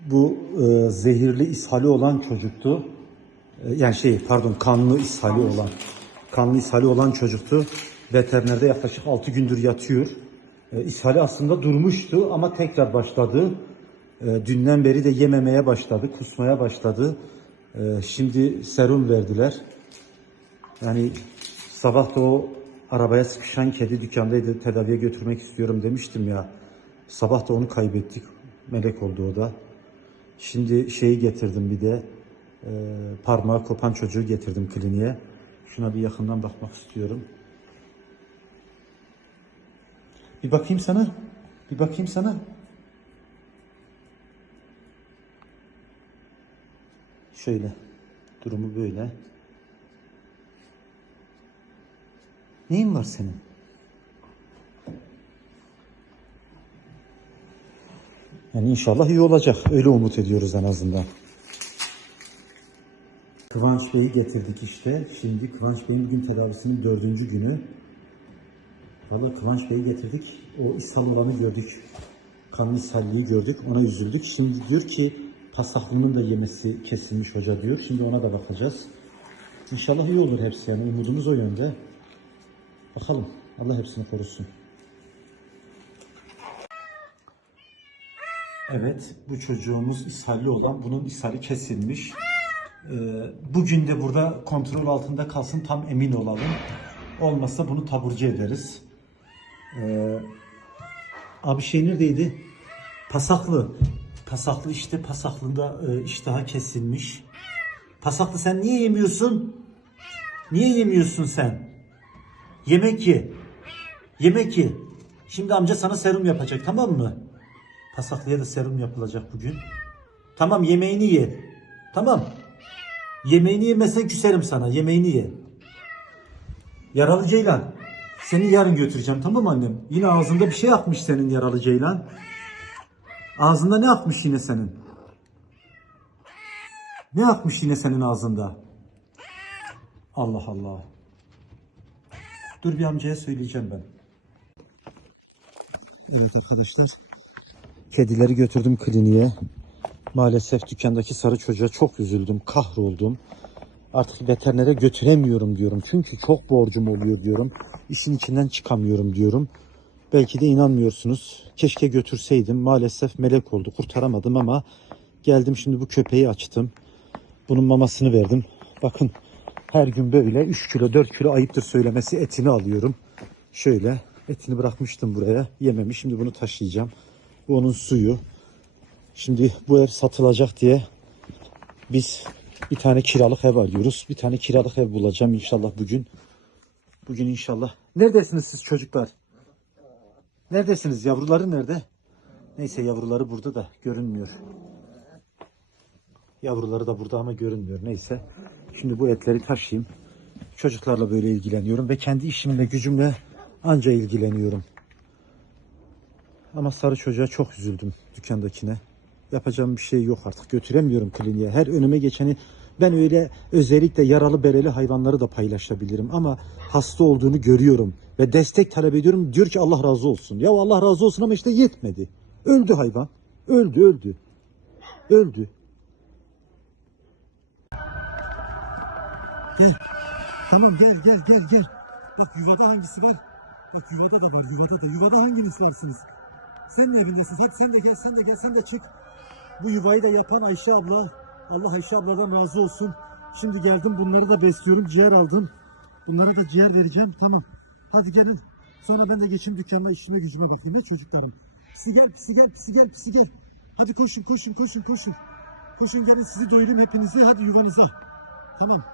Bu e, zehirli ishali olan çocuktu. E, yani şey pardon kanlı ishali olan. Kanlı ishali olan çocuktu. Veterinerde yaklaşık 6 gündür yatıyor. E, ishali aslında durmuştu ama tekrar başladı. E, dünden beri de yememeye başladı, kusmaya başladı. E, şimdi serum verdiler. Yani sabah da o arabaya sıkışan kedi dükkandaydı tedaviye götürmek istiyorum demiştim ya. Sabah da onu kaybettik. Melek oldu o da. Şimdi şeyi getirdim bir de e, parmağı kopan çocuğu getirdim kliniğe. Şuna bir yakından bakmak istiyorum. Bir bakayım sana. Bir bakayım sana. Şöyle. Durumu böyle. Neyin var senin? Yani inşallah iyi olacak. Öyle umut ediyoruz en azından. Kıvanç Bey'i getirdik işte. Şimdi Kıvanç Bey'in bugün tedavisinin dördüncü günü. Valla Kıvanç Bey'i getirdik. O ishal olanı gördük. Kanlı ishalliyi gördük. Ona üzüldük. Şimdi diyor ki pasaklının da yemesi kesilmiş hoca diyor. Şimdi ona da bakacağız. İnşallah iyi olur hepsi yani. Umudumuz o yönde. Bakalım. Allah hepsini korusun. Evet, bu çocuğumuz ishalli olan, bunun ishali kesilmiş. Ee, bugün de burada kontrol altında kalsın, tam emin olalım. Olmazsa bunu taburcu ederiz. Ee, abi şey neredeydi? Pasaklı. Pasaklı işte, pasaklında e, iştaha kesilmiş. Pasaklı sen niye yemiyorsun? Niye yemiyorsun sen? Yemek ye. Yemek ye. Şimdi amca sana serum yapacak tamam mı? Pasaklıya da serum yapılacak bugün. Tamam yemeğini ye. Tamam. Yemeğini yemezsen küserim sana. Yemeğini ye. Yaralı Ceylan. Seni yarın götüreceğim tamam annem? Yine ağzında bir şey yapmış senin yaralı Ceylan. Ağzında ne yapmış yine senin? Ne yapmış yine senin ağzında? Allah Allah. Dur bir amcaya söyleyeceğim ben. Evet arkadaşlar. Kedileri götürdüm kliniğe. Maalesef dükkandaki sarı çocuğa çok üzüldüm, kahroldum. Artık veterinere götüremiyorum diyorum. Çünkü çok borcum oluyor diyorum. İşin içinden çıkamıyorum diyorum. Belki de inanmıyorsunuz. Keşke götürseydim. Maalesef melek oldu. Kurtaramadım ama geldim şimdi bu köpeği açtım. Bunun mamasını verdim. Bakın her gün böyle 3 kilo 4 kilo ayıptır söylemesi etini alıyorum. Şöyle etini bırakmıştım buraya. Yememiş. Şimdi bunu taşıyacağım. Bu onun suyu. Şimdi bu ev satılacak diye biz bir tane kiralık ev arıyoruz. Bir tane kiralık ev bulacağım inşallah bugün. Bugün inşallah. Neredesiniz siz çocuklar? Neredesiniz? Yavruları nerede? Neyse yavruları burada da görünmüyor. Yavruları da burada ama görünmüyor. Neyse. Şimdi bu etleri taşıyayım. Çocuklarla böyle ilgileniyorum ve kendi işimle gücümle anca ilgileniyorum. Ama sarı çocuğa çok üzüldüm dükkandakine. Yapacağım bir şey yok artık. Götüremiyorum kliniğe. Her önüme geçeni ben öyle özellikle yaralı bereli hayvanları da paylaşabilirim ama hasta olduğunu görüyorum ve destek talep ediyorum. Diyor ki Allah razı olsun. Ya Allah razı olsun ama işte yetmedi. Öldü hayvan. Öldü öldü. Öldü. Gel. Tamam gel gel gel gel. Bak yuvada hangisi var? Bak yuvada da var yuvada da. Yuvada hanginiz varsınız? Sen de evindesin. Hep sen de gel sen de gel sen de çık. Bu yuvayı da yapan Ayşe abla. Allah Ayşe abladan razı olsun. Şimdi geldim bunları da besliyorum. Ciğer aldım. Bunlara da ciğer vereceğim. Tamam. Hadi gelin. Sonra ben de geçeyim dükkana işime gücüme bakayım. Ne çocuklarım. Pisi gel, pisi gel, pisi gel, pisi gel. Hadi koşun, koşun, koşun, koşun. Koşun gelin sizi doyurayım hepinizi. Hadi yuvanıza. Tamam.